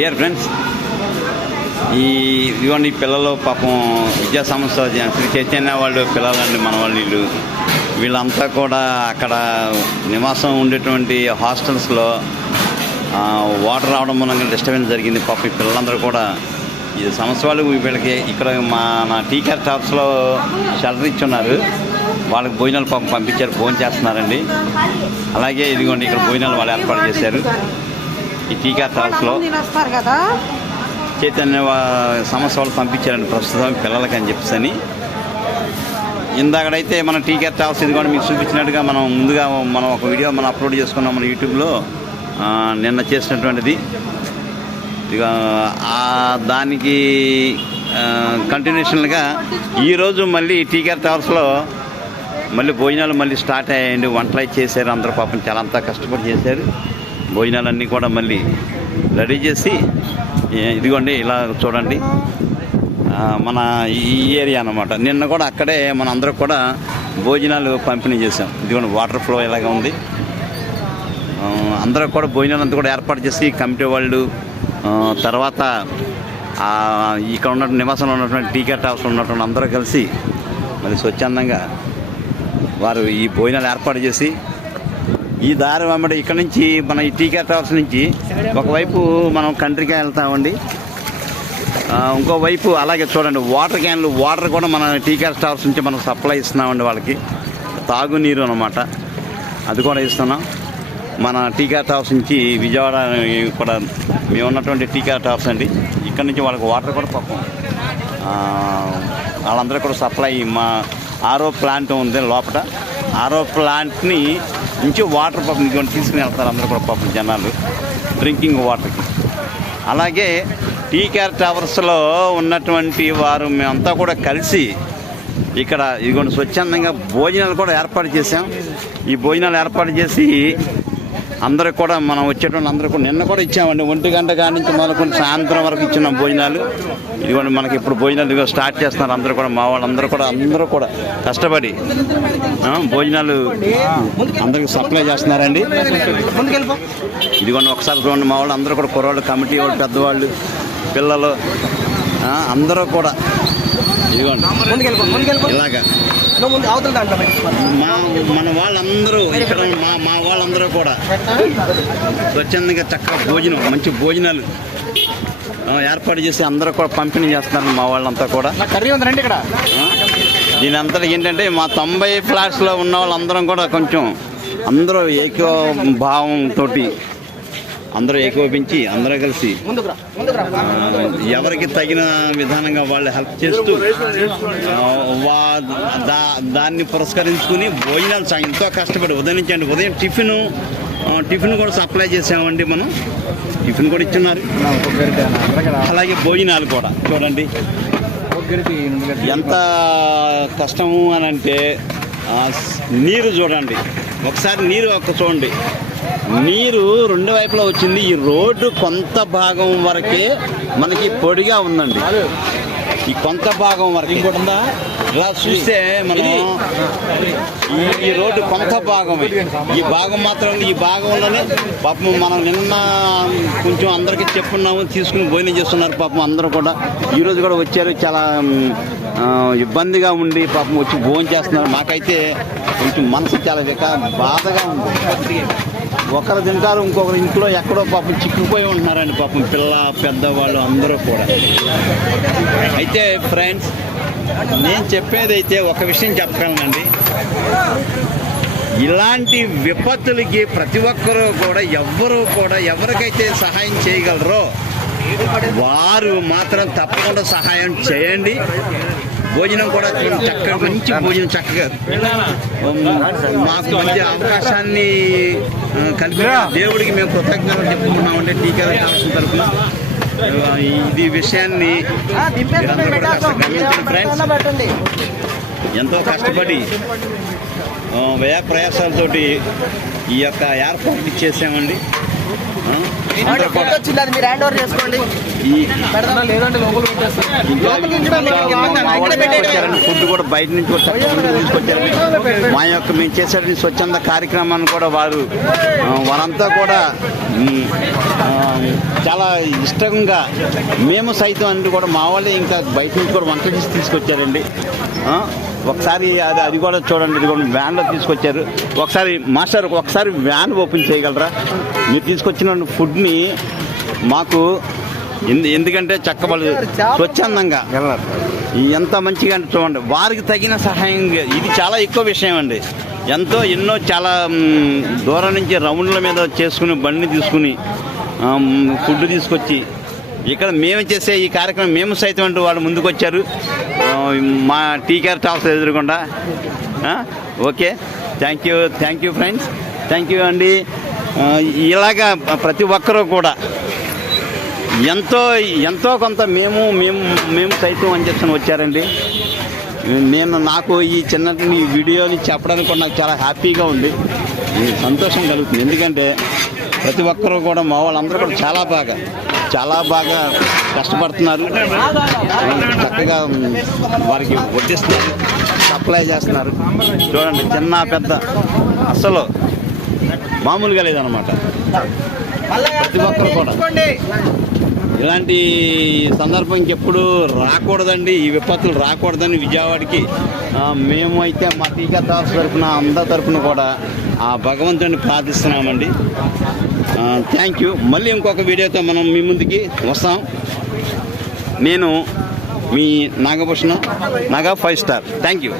Dear friends, ఇవన్నీ పిల్లలు పాపం విద్యా సంస్థ శ్రీ చైతన్య వాళ్ళు పిల్లలండి, మన వాళ్ళు వీళ్ళంతా కూడా అక్కడ నివాసం ఉండేటువంటి హాస్టల్స్లో వాటర్ రావడం మూలంగా డిస్టర్బెన్స్ జరిగింది. పాపం ఈ పిల్లలందరూ కూడా ఈ సంస్థ వాళ్ళు వీళ్ళకి ఇక్కడ మన టీకేఆర్ టాప్స్లో షెల్టర్ ఇచ్చున్నారు. వాళ్ళకి భోజనాలు పాపం పంపించారు, భోజనం చేస్తున్నారండి. అలాగే ఇదిగోండి ఇక్కడ భోజనాలు వాళ్ళు ఏర్పాటు చేశారు ఈ టీకేఆర్ టాప్స్లో. చైతన్య సంస్థ వాళ్ళు పంపించారండి ప్రస్తుతం పిల్లలకి అని చెప్పేసి. ఇందాకడైతే మన టీకేఆర్ టాప్స్ ఇదిగోండి మీకు చూపించినట్టుగా మనం ముందుగా మనం ఒక వీడియో మనం అప్లోడ్ చేసుకున్నాం మన యూట్యూబ్లో నిన్న చేసినటువంటిది. ఇక దానికి కంటిన్యూషన్గా ఈరోజు మళ్ళీ టీకేఆర్ టవర్స్లో మళ్ళీ భోజనాలు మళ్ళీ స్టార్ట్ అయ్యాయండి. వంటలు చేశారు అందరూ, పాపం చాలా అంతా కష్టపడి చేశారు. భోజనాలన్నీ కూడా మళ్ళీ రెడీ చేసి ఇదిగోండి ఇలా చూడండి మన ఈ ఏరియా అన్నమాట. నిన్న కూడా అక్కడే మన అందరూ కూడా భోజనాలు పంపిణీ చేసాం. ఇదిగోండి వాటర్ ఫ్లో ఎలాగ ఉంది. అందరూ కూడా భోజనాలు అంతా కూడా ఏర్పాటు చేసి కమిటీ వాళ్ళు, తర్వాత ఇక్కడ ఉన్న నివాసంలో ఉన్నటువంటి టీకేఆర్ టవర్స్ ఉన్నటువంటి అందరూ కలిసి మరి స్వచ్ఛందంగా వారు ఈ భోజనాలు ఏర్పాటు చేసి ఈ దారి వెంబడి ఇక్కడ నుంచి మన ఈ టీకేఆర్ టవర్స్ నుంచి ఒకవైపు మనం కంట్రీగా వెళ్తామండి, ఇంకోవైపు అలాగే చూడండి వాటర్ క్యాన్లు, వాటర్ కూడా మన టీకేఆర్ టవర్స్ నుంచి మనం సప్లై ఇస్తున్నామండి. వాళ్ళకి తాగునీరు అన్నమాట, అది కూడా ఇస్తున్నాం. మన టీకేఆర్ టవర్స్ నుంచి విజయవాడ కూడా మేము ఉన్నటువంటి టీకేఆర్ టవర్స్ అండి, ఇక్కడ నుంచి వాళ్ళకి వాటర్ కూడా పాపం వాళ్ళందరూ కూడా సప్లై మా ఆర్ఓ ప్లాంట్ ఉంది లోపల. ఆర్ఓ ప్లాంట్ని నుంచి వాటర్ పాపం ఇటువంటి తీసుకుని వెళ్తారు అందరూ కూడా పాపం జనాలు డ్రింకింగ్ వాటర్కి. అలాగే టీకేఆర్ టవర్స్లో ఉన్నటువంటి వారు మేమంతా కూడా కలిసి ఇక్కడ ఇదిగోండి స్వచ్ఛందంగా భోజనాలు కూడా ఏర్పాటు చేసాం. ఈ భోజనాలు ఏర్పాటు చేసి అందరికి కూడా మనం వచ్చేటువంటి అందరూ కూడా నిన్న కూడా ఇచ్చామండి. 1 గంట కాడి నుంచి మొదలుకొని సాయంత్రం వరకు ఇచ్చినాం భోజనాలు. ఇదిగోండి మనకి ఇప్పుడు భోజనాలు ఇదిగో స్టార్ట్ చేస్తున్నారు అందరూ కూడా, మా వాళ్ళందరూ కూడా కష్టపడి భోజనాలు అందరికి సప్లై చేస్తున్నారండి. ఇదిగోండి ఒకసారి చూడండి, మా వాళ్ళు అందరూ కూడా కుర్రాళ్ళు, కమిటీ వాళ్ళు, పెద్దవాళ్ళు, పిల్లలు అందరూ కూడా ఇదిగోండి ఇలాగా మన వాళ్ళందరూ ఇక్కడ మా వాళ్ళందరూ కూడా స్వచ్ఛందంగా చక్కగా భోజనం, మంచి భోజనాలు ఏర్పాటు చేసి అందరూ కూడా పంపిణీ చేస్తున్నారు మా వాళ్ళంతా కూడా. దీని అంతా ఏంటంటే మా 90 ఫ్లాట్స్లో ఉన్న వాళ్ళందరం కూడా కొంచెం అందరూ ఏకోభావంతో అందరూ ఏకోపించి అందరూ కలిసి ఎవరికి తగిన విధానంగా వాళ్ళు హెల్ప్ చేస్తూ దాన్ని పురస్కరించుకుని భోజనాలు ఎంతో కష్టపడి ఉదయం నుంచి అండి. ఉదయం టిఫిన్ కూడా సప్లై చేసామండి మనం, టిఫిన్ కూడా ఇచ్చున్నారు. అలాగే భోజనాలు కూడా చూడండి ఎంత కష్టము అని అంటే. నీరు చూడండి ఒకసారి, నీరు చూడండి, నీరు 2 వైపులా వచ్చింది. ఈ రోడ్డు కొంత భాగం వరకే మనకి పొడిగా ఉందండి, ఈ కొంత భాగం వరకు ఇంకోటిందా ఇలా చూస్తే మనం ఈ రోడ్డు కొంత భాగం, ఈ భాగం మాత్రం, ఈ భాగంలోనే పాపం మనం నిన్న కొంచెం అందరికీ చెప్పున్నాము, తీసుకుని భోజనం చేస్తున్నారు పాపం అందరూ కూడా. ఈరోజు కూడా వచ్చారు, చాలా ఇబ్బందిగా ఉండి పాపం వచ్చి భోజనం చేస్తున్నారు. మాకైతే కొంచెం మనసు చాలా బాధగా ఉంది. ఒకరు తింటారు, ఇంకొకరు ఇంట్లో ఎక్కడో పాపం చిక్కుపోయి ఉంటున్నారండి పాపం పిల్ల పెద్దవాళ్ళు అందరూ కూడా. అయితే ఫ్రెండ్స్, నేను చెప్పేదైతే ఒక విషయం చెప్పగలనండి, ఇలాంటి విపత్తులకి ప్రతి ఒక్కరూ కూడా ఎవరికైతే సహాయం చేయగలరో వారు మాత్రం తప్పకుండా సహాయం చేయండి. భోజనం కూడా చక్కగా, మంచి భోజనం చక్కగా మాకు మంచి అవకాశాన్ని కల్పించిన దేవుడికి మేము కృతజ్ఞతలు చెప్పుకున్నామంటే టీకేఆర్ టవర్స్ తరఫున. ఇది విషయాన్ని ఫ్రెండ్స్ ఎంతో కష్టపడి వ్యయ ప్రయాసాలతోటి ఈ యొక్క ఏర్పాటు చేసామండి. ఫుడ్ కూడా బయట నుంచి తీసుకొచ్చారు. మా యొక్క మేము చేసే స్వచ్ఛంద కార్యక్రమాన్ని కూడా వారంతా కూడా చాలా ఇష్టంగా మేము సైతం అన్ని కూడా మా వాళ్ళే ఇంకా బయట నుంచి కూడా వంట చేసి తీసుకొచ్చారండి. ఒకసారి అది కూడా చూడండి, ఇది కూడా వ్యాన్లో తీసుకొచ్చారు. ఒకసారి మాస్టర్ ఒకసారి వ్యాన్ ఓపెన్ చేయగలరా? మీరు తీసుకొచ్చిన ఫుడ్ని మాకు ఎందుకంటే చక్కబడి స్వచ్ఛందంగా ఎంత మంచిగా అంటే చూడండి, వారికి తగిన సహాయం ఇది చాలా ఎక్కువ విషయం అండి. ఎన్నో చాలా దూరం నుంచి రౌండ్ల మీద చేసుకుని బండిని తీసుకుని ఫుడ్ తీసుకొచ్చి ఇక్కడ మేము చేసే ఈ కార్యక్రమం మేము సైతం అంటూ వాళ్ళు ముందుకు వచ్చారు మా టీకేఆర్ టాల్స్ ఎదురుకుండా. Okay, thank you friends, thank you అండి. ఇలాగా ప్రతి ఒక్కరూ కూడా ఎంతో కొంత మేము సైతం అని చెప్పని వచ్చారండి. నాకు ఈ చిన్నటి వీడియోని చెప్పడానికి కూడా నాకు చాలా హ్యాపీగా ఉంది, సంతోషం కలుగుతుంది. ఎందుకంటే ప్రతి ఒక్కరూ కూడా మా వాళ్ళందరూ కూడా చాలా బాగా కష్టపడుతున్నారు. చక్కగా వారికి వడ్డిస్తున్నారు, సప్లై చేస్తున్నారు. చూడండి, చిన్న పెద్ద అసలు మామూలుగా లేదనమాట. ప్రతి ఒక్కరు కూడా ఇలాంటి సందర్భం ఇంకెప్పుడు రాకూడదండి, ఈ విపత్తులు రాకూడదని విజయవాడకి మేము అయితే మా టీకా తాల్స్ తరఫున అందరి తరఫున కూడా ఆ భగవంతుడిని ప్రార్థిస్తున్నామండి. Thank you. మళ్ళీ ఇంకొక వీడియోతో మనం మీ ముందుకి వస్తాం. నేను మీ Nagabhushana, Naga 5 star. Thank you.